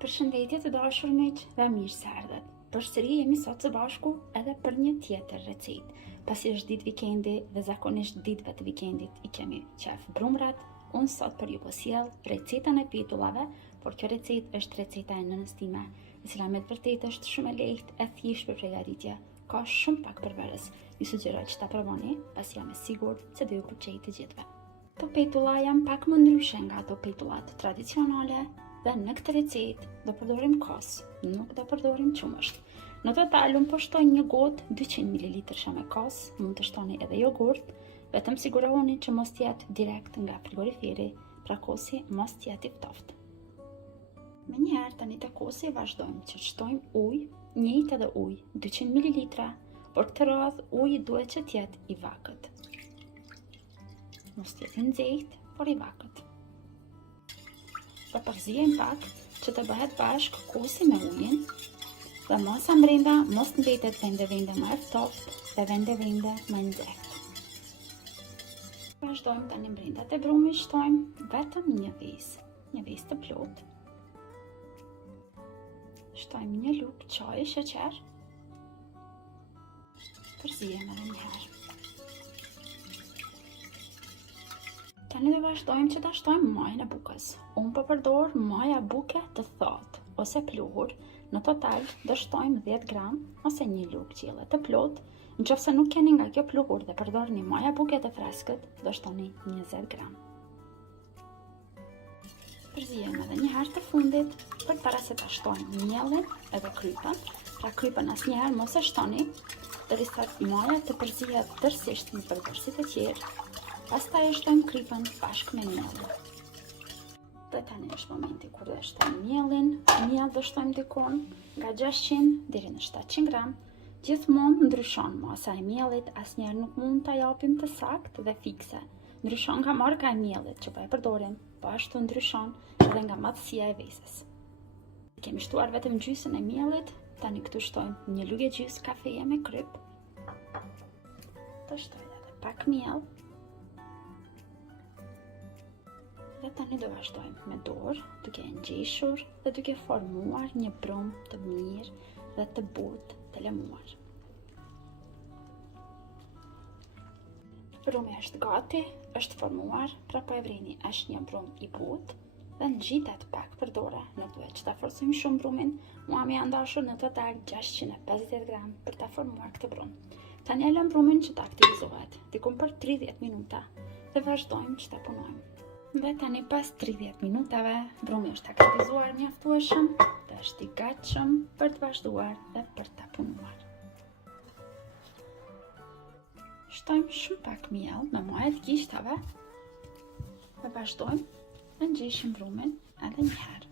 Përshëndetje të dashur miq dhe mirë se erdhët. Përsëri jemi sot së bashku edhe për një tjetër recetë. Pasi është ditë vikendi dhe zakonisht ditëve të vikendit i kemi qef brumrat, unë sot për ju po sjell recetën e petullave, por kjo recetë është receta e nënës time, e cila me të vërtetë është shumë e lehtë e thjeshtë për përgatitje. Ka shumë pak përbërës. Ju sugjeroj që ta provoni, pasi jam e sigurt se do ju pëlqejë të gjithëve. Këto petulla janë pak më ndryshe nga ato petullat tradicionale. Dhe në këtë recetë do përdorim kos, nuk do përdorim qumësht. Në total unë po shtoj një gotë 200 ml shame kos, mund të shtoni edhe jogurt, vetëm sigurohuni që mos jetë direkt nga frigoriferi, pra kosi mos jetë i ftoftë. Menjëherë tani te kosi vazhdojmë që shtojmë ujë, njëjtë edhe ujë, 200 ml, por këtë radhë uji duhet që të jetë i vakët. Mos jetë i nxehtë, por i vakët. Dhe përzijem pak që të bëhet bashk kosi me ujin dhe masa mbrenda mos të mbetet vende më e ftoftë dhe vende më nxehtë. Vazhdojmë tani mbrenda te brumi, shtojmë vetëm një vezë të plotë. Shtojmë një lugë çaji sheqer. Përzijem edhe një herë. Tani do vazhdojmë që ta shtojmë majën e bukës. Unë po përdor maja buke të thatë ose pluhur. Në total do shtojmë 10 gram ose një lugë qielle të plotë. Nëse nuk keni nga kjo pluhur dhe përdorni maja buke të freskët, do shtoni 20 gram. Përzijem edhe një herë të fundit përpara se ta shtojmë mielin edhe krypën. Pra krypën asnjëherë mos e shtoni derisa maja të përzihet tërësisht në përbërësit e tjerë. Pastaj e shtojmë krypën bashkë me mielin. Dhe tani është momenti kur do shtojmë mielin. Miell do shtojmë dikon nga 600 deri në 700 gram. Gjithmonë ndryshon masa e miellit, asnjëherë nuk mund ta japim të saktë dhe fikse. Ndryshon nga marka e miellit që po e përdorim, po ashtu ndryshon edhe nga madhësia e vezës. Kemi shtuar vetëm gjysën e miellit, tani këtu shtojmë një lugë gjysë kafeje me kryp. Do shtoj edhe pak miell. Dhe tani do vazhdojmë me dorë, duke e ngjeshur dhe duke formuar një brum të mirë dhe të butë të lëmuar. Brumi është gati, është formuar, pra po e vrini është një brum i butë dhe ngjitet pak për dorë, nuk duhet që ta forsojmë shumë brumin. Mua më janë dashur në total 650 gram për ta formuar këtë brum. Tani e lëm brumin që ta aktivizohet, diku për 30 minuta dhe vazhdojmë që ta punojmë. Dhe tani pas 30 minutave, brumi është aktivizuar mjaftueshëm dhe është i gatshëm për të vazhduar dhe për ta punuar. Shtojmë shumë pak miell me majë të gishtave dhe vazhdojmë dhe ngjeshim brumin edhe një herë.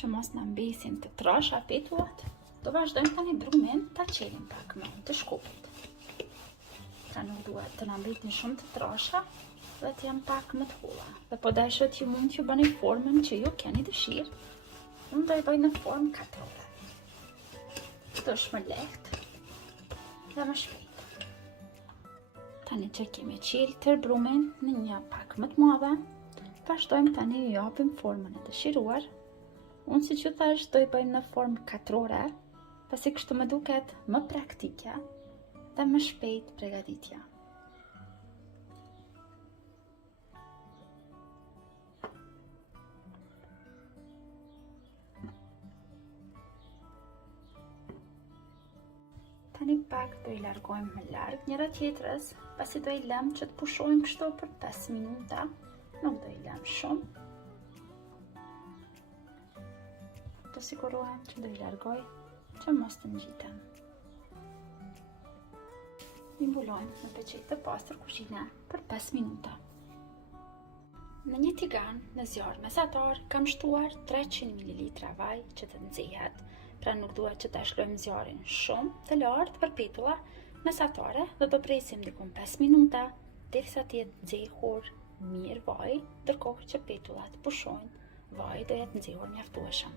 Që mos na mbesin të trasha petullat, do vazhdojmë tani brumin ta qelim pak me ujë të shkupit. Pra nuk duhet të na mbetin shumë të trasha dhe të janë pak më të holla. Dhe po dashët ju mund t'ju bëni formën që ju keni dëshirë. Unë do e bëj në formë katrore. Këtë është më lehtë dhe më shpejt. Tani që kemi qelë tërë brumin në një pak më të madhe, vazhdojmë tani ju japim formën e dëshiruar. Unë si që thash do i bëjmë në formë katrore, pasi kështu më duket më praktike dhe më shpejt përgatitja. Tani pak do i largojmë më larg njëra tjetrës, pasi do i lëm që të pushojmë kështu për 5 minuta, nuk do i lëm shumë. Do sigurohem që do i largoj që mos të ngjiten. I mbulojmë me peçetë të pastër kuzhine për 5 minuta. Në një tigan në zjarr mesatar kam shtuar 300 ml vaj që të nxehet, pra nuk duhet që ta shlojmë zjarrin shumë të lartë për petulla mesatare dhe do presim diku 5 minuta derisa të jetë nxehur mirë vaj, ndërkohë që petullat pushojnë, vaji do jetë nxehur mjaftueshëm.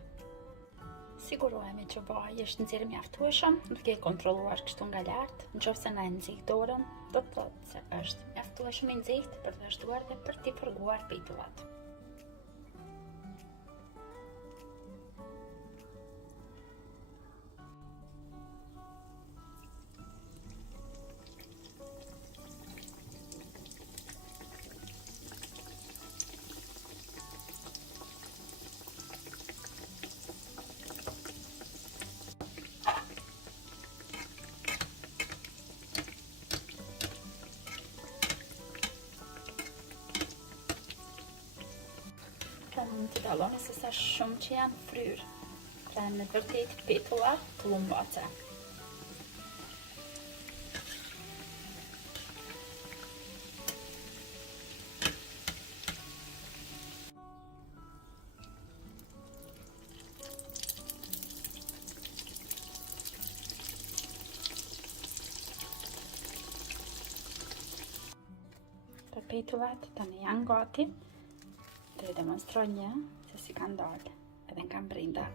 Sigurohemi që vaji është nxjerrë mjaftueshëm, duke e kontrolluar kështu nga lart. Nëse na e nxit dorën, do të thotë se është mjaftueshëm i nxehtë për të vazhduar dhe për t'i fërguar pejtullat. Mund të dalloni se sa shumë që janë fryrë. Pra në të vërtetë petullat të llumbace. Petullat tani janë gati. Të demonstroj një se si kanë dalë edhe nga brenda.